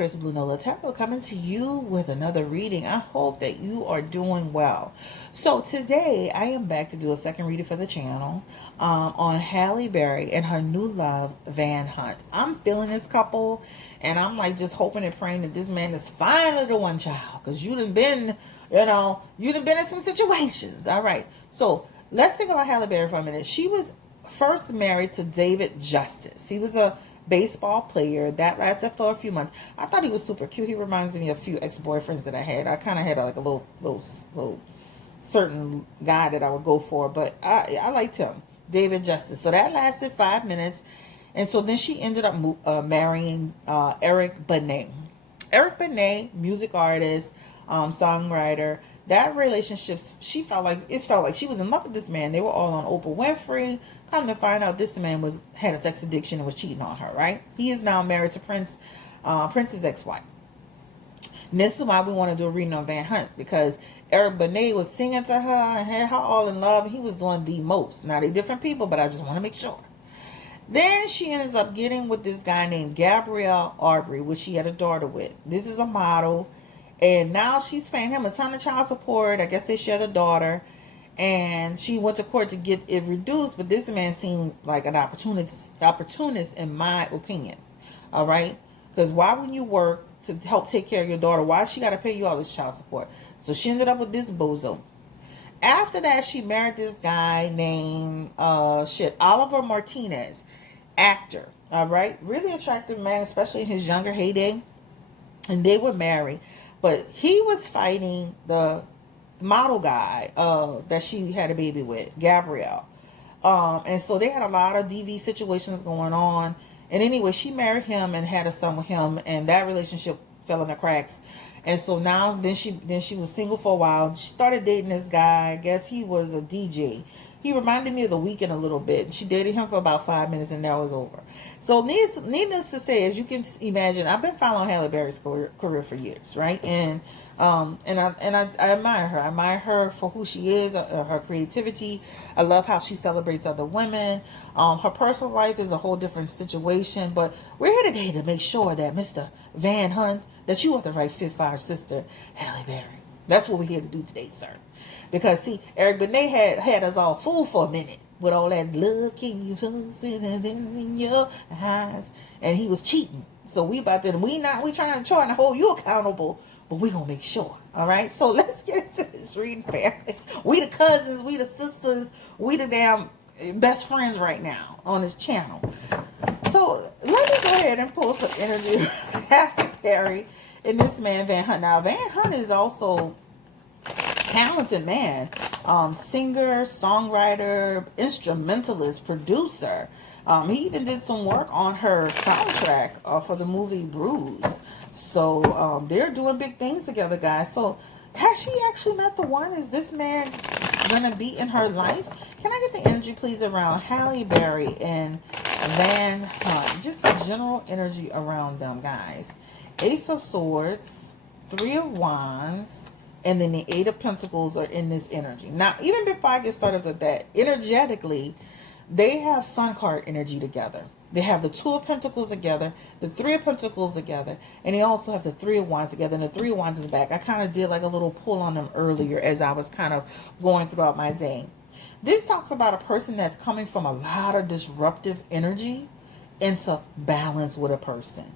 Chris Blue Nola Tarot coming to you with another reading. I hope that you are doing well. So today I am back to do a second reading for the channel on Halle Berry and her new love, Van Hunt. I'm feeling this couple and I'm like just hoping and praying that this man is finally the one, child, because you done been, you done been in some situations. All right. So let's think about Halle Berry for a minute. She was first married to David Justice. He was a baseball player that lasted for a few months. I thought he was super cute. He reminds me of a few ex-boyfriends that I had. I kind of had like a little certain guy that I would go for, but I liked him, David Justice. So that lasted 5 minutes, and so then she ended up marrying Eric Benet. Eric Benet, music artist, songwriter. That relationship, it felt like she was in love with this man. They were all on Oprah Winfrey. Come to find out, this man had a sex addiction and was cheating on her. Right? He is now married to Prince's ex-wife. And this is why we want to do a reading on Van Hunt, because Eric Benet was singing to her and had her all in love. And he was doing the most. Now they're different people, but I just want to make sure. Then she ends up getting with this guy named Gabrielle Aubrey, which she had a daughter with. This is a model. And now she's paying him a ton of child support. I guess they share the daughter. And she went to court to get it reduced. But this man seemed like an opportunist in my opinion. All right? Because why wouldn't you work to help take care of your daughter? Why she got to pay you all this child support? So she ended up with this bozo. After that, she married this guy named Oliver Martinez, actor. All right? Really attractive man, especially in his younger heyday. And they were married. But he was fighting the model guy that she had a baby with, Gabrielle. And so they had a lot of DV situations going on. And anyway, she married him and had a son with him. And that relationship fell in the cracks. And so now, then she was single for a while. She started dating this guy. I guess he was a DJ. He reminded me of The Weeknd a little bit. She dated him for about 5 minutes and that was over. So needless to say, as you can imagine, I've been following Halle Berry's career for years, right? And I admire her. I admire her for who she is, her creativity. I love how she celebrates other women. Her personal life is a whole different situation. But we're here today to make sure that Mr. Van Hunt, that you are the right fit for our sister, Halle Berry. That's what we're here to do today, sir. Because, see, Eric Benet had us all fooled for a minute with all that love, can you see it in your eyes? And he was cheating. So we trying to hold you accountable, but we gonna make sure. All right. So let's get into this reading, family. We the cousins, we the sisters, we the damn best friends right now on this channel. So let me go ahead and pull some energy from Halle Berry and this man Van Hunt. Now Van Hunt is also talented man, singer, songwriter, instrumentalist, producer. He even did some work on her soundtrack for the movie Bruise. So they're doing big things together, guys. So has she actually met the one? Is this man gonna be in her life? Can I get the energy, please, around Halle Berry and Van Hunt? Just the general energy around them, guys. Ace of Swords, Three of Wands, and then the Eight of Pentacles are in this energy. Now, even before I get started with that, energetically, they have Sun card energy together. They have the Two of Pentacles together, the Three of Pentacles together, and they also have the Three of Wands together, and the Three of Wands is back. I kind of did like a little pull on them earlier as I was kind of going throughout my day. This talks about a person that's coming from a lot of disruptive energy into balance with a person.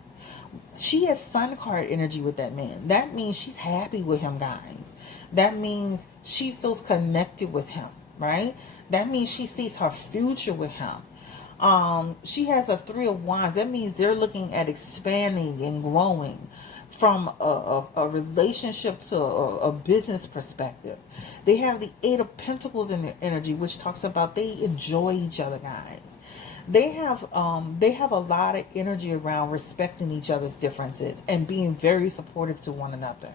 She has Sun card energy with that man. That means she's happy with him, guys. That means she feels connected with him, right? That means she sees her future with him. She has a Three of Wands. That means they're looking at expanding and growing from a relationship to a business perspective. They have the Eight of Pentacles in their energy, which talks about they enjoy each other, guys. They have a lot of energy around respecting each other's differences and being very supportive to one another.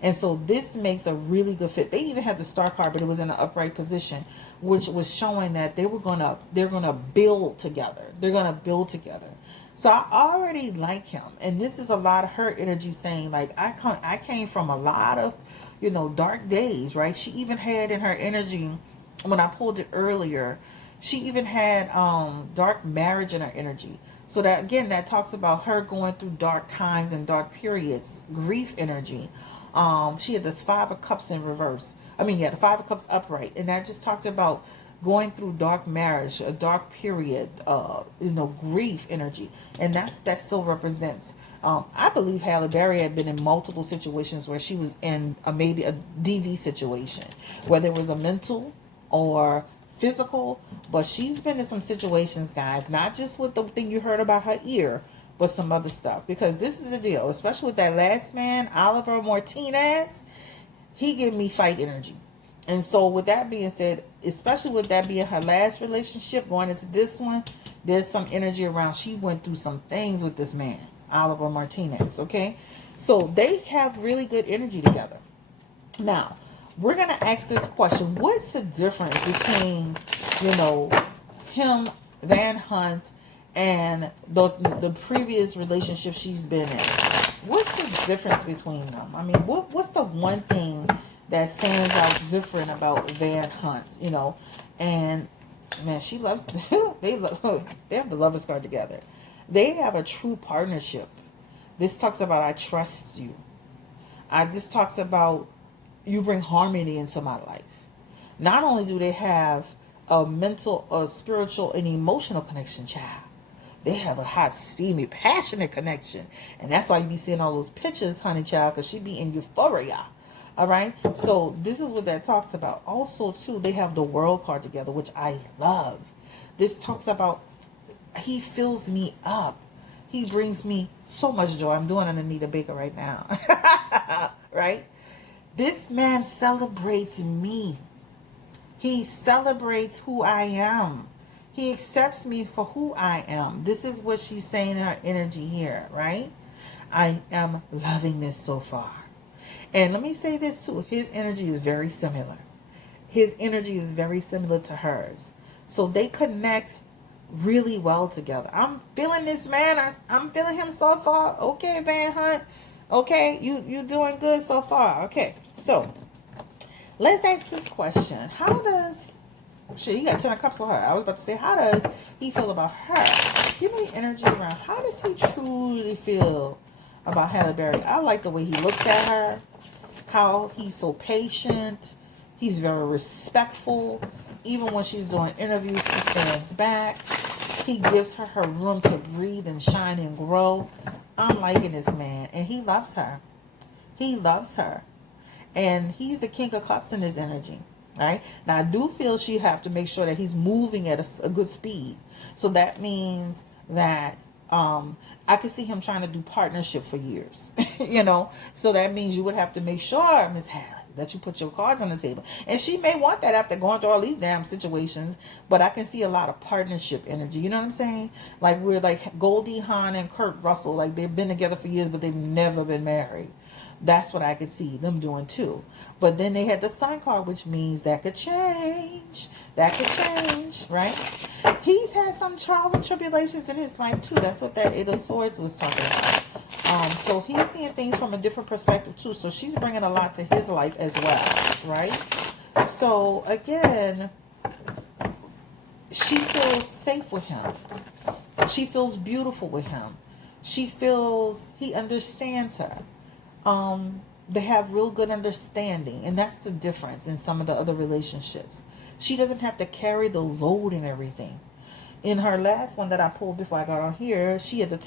And so this makes a really good fit. They even had the Star card, but it was in an upright position, which was showing that they're gonna build together. They're gonna build together. So I already like him, and this is a lot of her energy saying like I came from a lot of dark days, right? She even had in her energy when I pulled it earlier. She even had dark marriage in her energy. So that, again, that talks about her going through dark times and dark periods, grief energy. She had this Five of Cups in reverse. I mean, yeah, the Five of Cups upright, and that just talked about going through dark marriage, a dark period, grief energy, and that still represents. I believe Halle Berry had been in multiple situations where she was in maybe a DV situation, whether it was a mental or physical, but she's been in some situations, guys, not just with the thing you heard about her ear, but some other stuff. Because this is the deal, especially with that last man, Oliver Martinez, he gave me fight energy. And so with that being said, especially with that being her last relationship, going into this one, there's some energy around. She went through some things with this man, Oliver Martinez, okay? So they have really good energy together. Now, we're going to ask this question. What's the difference between, him, Van Hunt, and the previous relationship she's been in? What's the difference between them? I mean, what's the one thing that stands out different about Van Hunt, And, man, she loves, they have the lovers card together. They have a true partnership. This talks about, I trust you. This talks about, you bring harmony into my life. Not only do they have a mental, a spiritual, and emotional connection, child, they have a hot, steamy, passionate connection. And that's why you be seeing all those pictures, honey child, because she be in euphoria. All right? So this is what that talks about. Also, too, they have the World card together, which I love. This talks about, he fills me up. He brings me so much joy. I'm doing an Anita Baker right now. Right? This man celebrates me. He celebrates who I am. He accepts me for who I am. This is what she's saying in her energy here, right? I am loving this so far. And let me say this too. His energy is very similar. His energy is very similar to hers. So they connect really well together. I'm feeling this man. I'm feeling him so far. Okay, Van Hunt. Okay, you doing good so far. Okay, so let's ask this question. How does... Shit, he got 10 of cups with her. I was about to say, how does he feel about her? Give me energy around. How does he truly feel about Halle Berry? I like the way he looks at her. How he's so patient. He's very respectful. Even when she's doing interviews, he stands back. He gives her room to breathe and shine and grow. I'm liking this man. And he loves her. He loves her. And he's the King of Cups in his energy. Right? Now, I do feel she have to make sure that he's moving at a good speed. So that means that I could see him trying to do partnership for years. So that means you would have to make sure, Miss Halle, that you put your cards on the table. And she may want that after going through all these damn situations. But I can see a lot of partnership energy. You know what I'm saying? Like we're like Goldie Hawn and Kurt Russell. Like they've been together for years, but they've never been married. That's what I could see them doing too. But then they had the Sun card, which means that could change. That could change, right? He's had some trials and tribulations in his life too. That's what that Eight of Swords was talking about. So he's seeing things from a different perspective too. So she's bringing a lot to his life as well, right? So again, she feels safe with him. She feels beautiful with him. She feels he understands her. They have real good understanding, and that's the difference in some of the other relationships. She doesn't have to carry the load and everything. In her last one that I pulled before I got on here, she had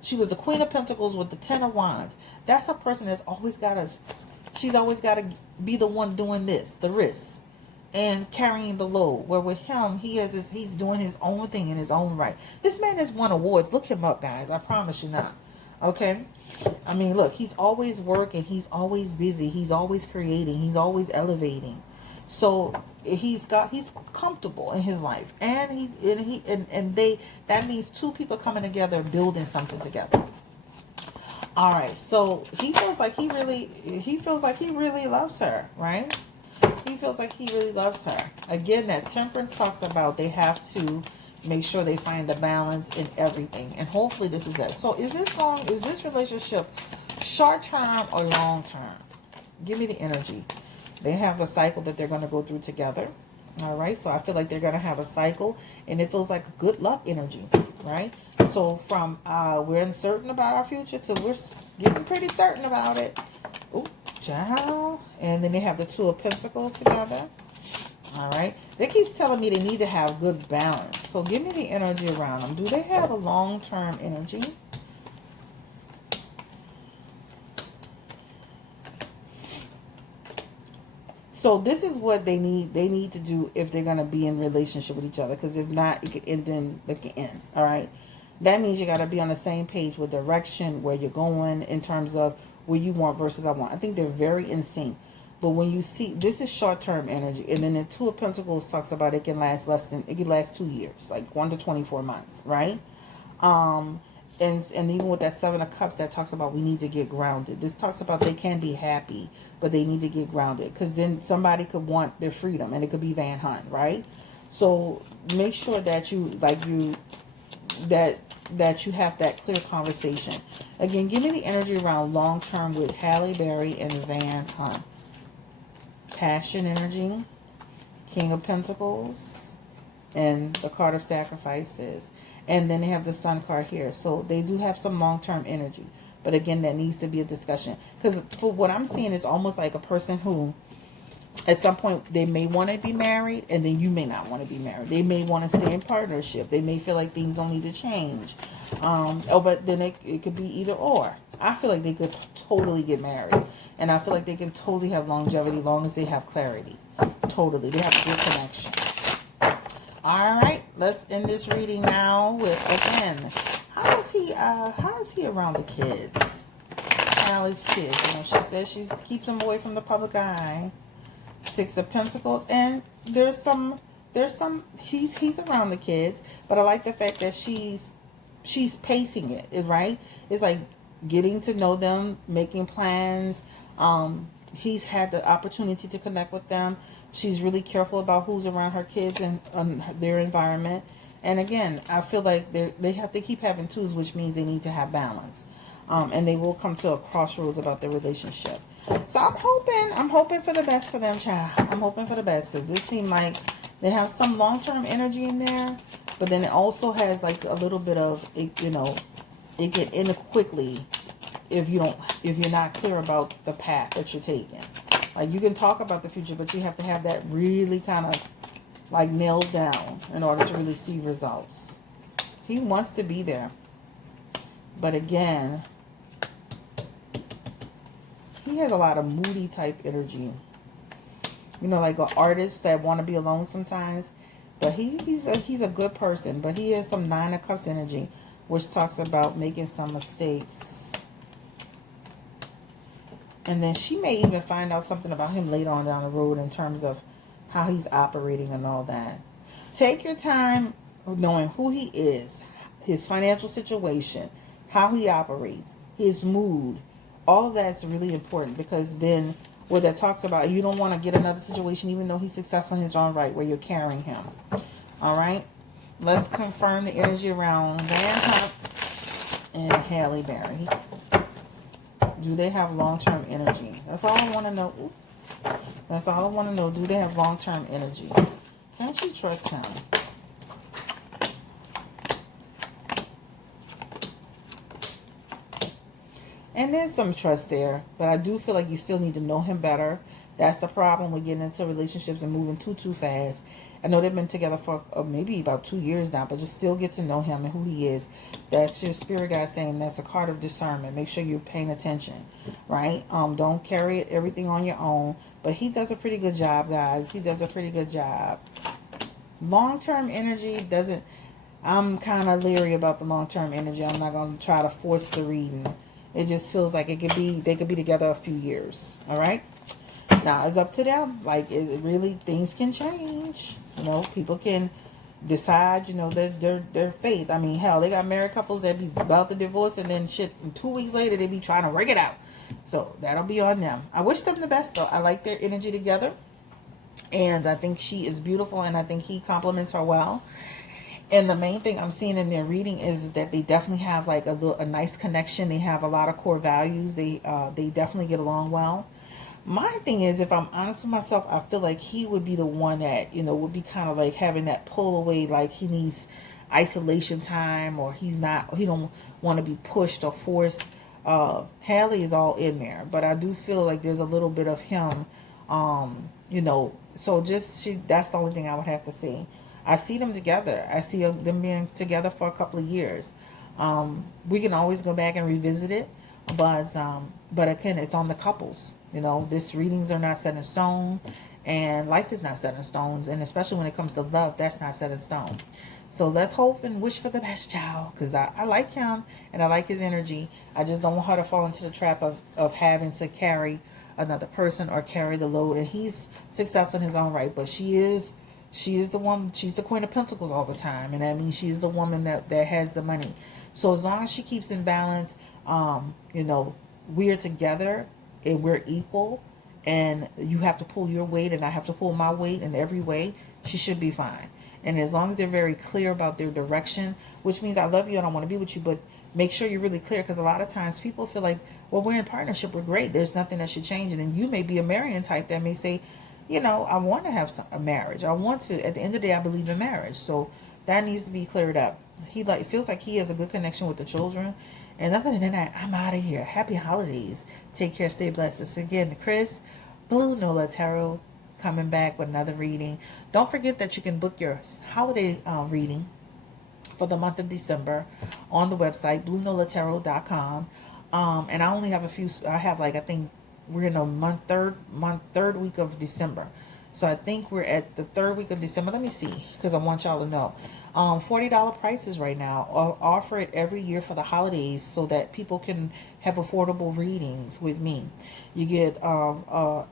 she was the Queen of Pentacles with the Ten of Wands. That's a person that's she's always got to be the one doing this, the risk, and carrying the load. Where with him, he's doing his own thing in his own right. This man has won awards. Look him up, guys. I promise you not. Okay? I mean, look, he's always working. He's always busy. He's always creating. He's always elevating. So he's comfortable in his life, and that means two people coming together, building something together. All right. So he feels like he really loves her, right? He feels like he really loves her. Again, that Temperance talks about they have to make sure they find the balance in everything. And hopefully this is it. So is this relationship short term or long term? Give me the energy. They have a cycle that they're going to go through together. All right. So I feel like they're going to have a cycle, and it feels like good luck energy. right? So from we're uncertain about our future to we're getting pretty certain about it. Ooh, child. And then they have the Two of Pentacles together. All right. They keeps telling me they need to have good balance. So give me the energy around them. Do they have a long-term energy? So this is what they need to do if they're going to be in relationship with each other. Because if not, it could end in it could end. All right. That means you got to be on the same page with direction, where you're going in terms of where you want versus I want. I think they're very in sync. But when you see, this is short-term energy. And then the Two of Pentacles talks about it can last it can last 2 years, like 1 to 24 months, right? And even with that Seven of Cups, that talks about we need to get grounded. This talks about they can be happy, but they need to get grounded. Because then somebody could want their freedom, and it could be Van Hunt, right? So make sure that that you have that clear conversation. Again, give me the energy around long-term with Halle Berry and Van Hunt. Passion energy, King of Pentacles, and the card of Sacrifices. And then they have the Sun card here. So they do have some long-term energy. But again, that needs to be a discussion. Because for what I'm seeing is almost like a person who, at some point, they may want to be married, and then you may not want to be married. They may want to stay in partnership. They may feel like things don't need to change. But then it could be either or. I feel like they could totally get married. And I feel like they can totally have longevity as long as they have clarity. Totally. They have a good connection. All right. Let's end this reading now with, again, how is he around the kids? Hallie's kids. You know, she says she keeps them away from the public eye. Six of Pentacles. And there's some he's around the kids, but I like the fact that she's pacing it, right? It's like getting to know them, making plans. He's had the opportunity to connect with them. She's really careful about who's around her kids and their environment. And again, I feel like they have to keep having twos, which means they need to have balance. And they will come to a crossroads about their relationship. So I'm hoping for the best for them, child. I'm hoping for the best, because this seems like they have some long-term energy in there, but then it also has like a little bit of, it can end quickly if you're not clear about the path that you're taking. Like, you can talk about the future, but you have to have that really kind of like nailed down in order to really see results. He wants to be there, but again, he has a lot of moody type energy. You know, like an artist that want to be alone sometimes. But he's a good person. But he has some Nine of Cups energy, which talks about making some mistakes. And then she may even find out something about him later on down the road in terms of how he's operating and all that. Take your time knowing who he is, his financial situation, how he operates, his mood. All of that's really important, because then what that talks about, you don't want to get another situation, even though he's successful in his own right, where you're carrying him. All right. Let's confirm the energy around Van Hunt and Halle Berry. Do they have long-term energy? That's all I want to know. Ooh. That's all I want to know. Do they have long-term energy? Can she trust him? And there's some trust there, but I do feel like you still need to know him better. That's the problem with getting into relationships and moving too fast. I know they've been together for maybe about 2 years now, but just still get to know him and who he is. That's your spirit guide saying that's a card of discernment. Make sure you're paying attention, right? Don't carry everything on your own. But he does a pretty good job, guys. He does a pretty good job. Long-term energy doesn't... I'm kind of leery about the long-term energy. I'm not going to try to force the reading. It just feels like they could be together a few years. All right. Now it's up to them. Like, it really, things can change. You know, people can decide, you know, their faith. I mean, hell, they got married couples that be about to divorce, and then shit, and 2 weeks later they be trying to work it out. So that'll be on them. I wish them the best though. I like their energy together, and I think she is beautiful, and I think he compliments her well. And the main thing I'm seeing in their reading is that they definitely have like a nice connection. They have a lot of core values. They definitely get along well. My thing is, if I'm honest with myself, I feel like he would be the one that, you know, would be kind of like having that pull away, like he needs, isolation time, or he don't want to be pushed or forced. Halle is all in there, but I do feel like there's a little bit of him, so that's the only thing I would have to say. I see them together. I see them being together for a couple of years. We can always go back and revisit it, but again, it's on the couples. These readings are not set in stone, and life is not set in stones, and especially when it comes to love, that's not set in stone. So let's hope and wish for the best, child, because I like him and I like his energy. I just don't want her to fall into the trap of having to carry another person or carry the load. And he's successful in his own right, but she is the one. She's the Queen of Pentacles all the time, and that means she's the woman that has the money. So as long as she keeps in balance, we're together and we're equal, and you have to pull your weight and I have to pull my weight in every way, she should be fine. And as long as they're very clear about their direction, which means I love you, I don't want to be with you, but make sure you're really clear, because a lot of times people feel like, well, we're in partnership, we're great, there's nothing that should change. And then you may be a marrying type that may say, I want to have a marriage. I want to. At the end of the day, I believe in marriage. So that needs to be cleared up. He feels like he has a good connection with the children. And other than that, I'm out of here. Happy holidays. Take care. Stay blessed. This again, Chris, Blue Nola Tarot, coming back with another reading. Don't forget that you can book your holiday reading for the month of December on the website, BlueNolaTarot.com. And I only have a few. I have I think we're in the third week of December. So I think we're at the third week of December. Let me see, because I want y'all to know. $40 prices right now. I'll offer it every year for the holidays so that people can have affordable readings with me. You get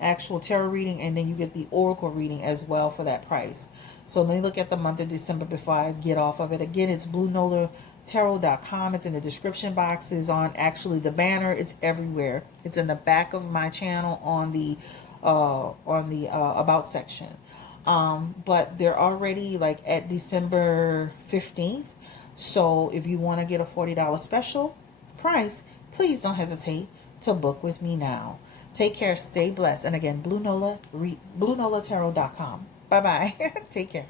actual tarot reading, and then you get the oracle reading as well for that price. So let me look at the month of December before I get off of it. Again, it's BlueNolaTarot.com. It's in the description boxes, on actually the banner. It's everywhere. It's in the back of my channel on the about section. But they're already at December 15th. So if you want to get a $40 special price, please don't hesitate to book with me now. Take care. Stay blessed. And again, BlueNolaTarot.com. Bye-bye. Take care.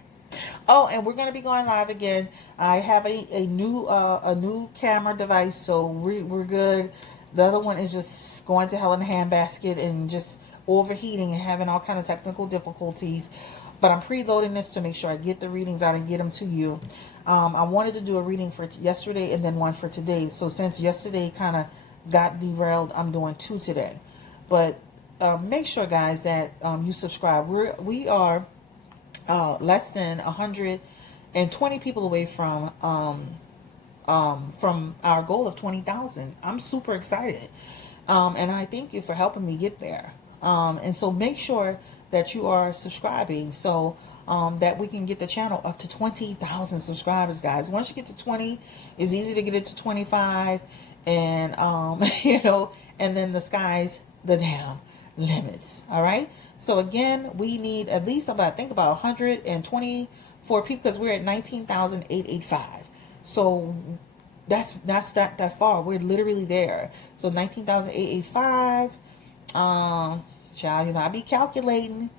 Oh, and we're going to be going live again. I have a new camera device, so we're good. The other one is just going to hell in a handbasket and just overheating and having all kind of technical difficulties. But I'm preloading this to make sure I get the readings out and get them to you. I wanted to do a reading for yesterday and then one for today. So since yesterday kind of got derailed, I'm doing two today. But make sure, guys, that you subscribe. We are less than 120 people away from our goal of 20,000. I'm super excited, and I thank you for helping me get there. And so make sure that you are subscribing so that we can get the channel up to 20,000 subscribers, guys. Once you get to 20, it's easy to get it to 25, and and then the sky's the damn limits. All right. So again, we need at least about 124 people, because we're at 19,885. So that's not that far. We're literally there. So 19,885. Child, I be calculating,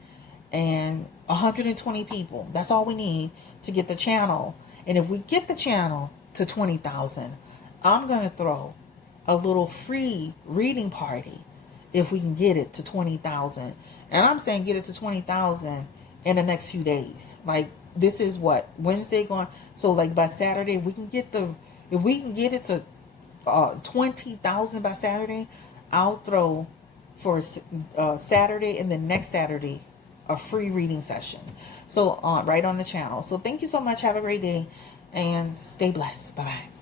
and 120 people. That's all we need to get the channel. And if we get the channel to 20,000, I'm gonna throw a little free reading party if we can get it to 20,000. And I'm saying get it to 20,000 in the next few days. This is what, Wednesday going. So by Saturday, if we can get it to 20,000 by Saturday, I'll throw for Saturday and then next Saturday a free reading session. So right on the channel. So thank you so much. Have a great day and stay blessed. Bye-bye.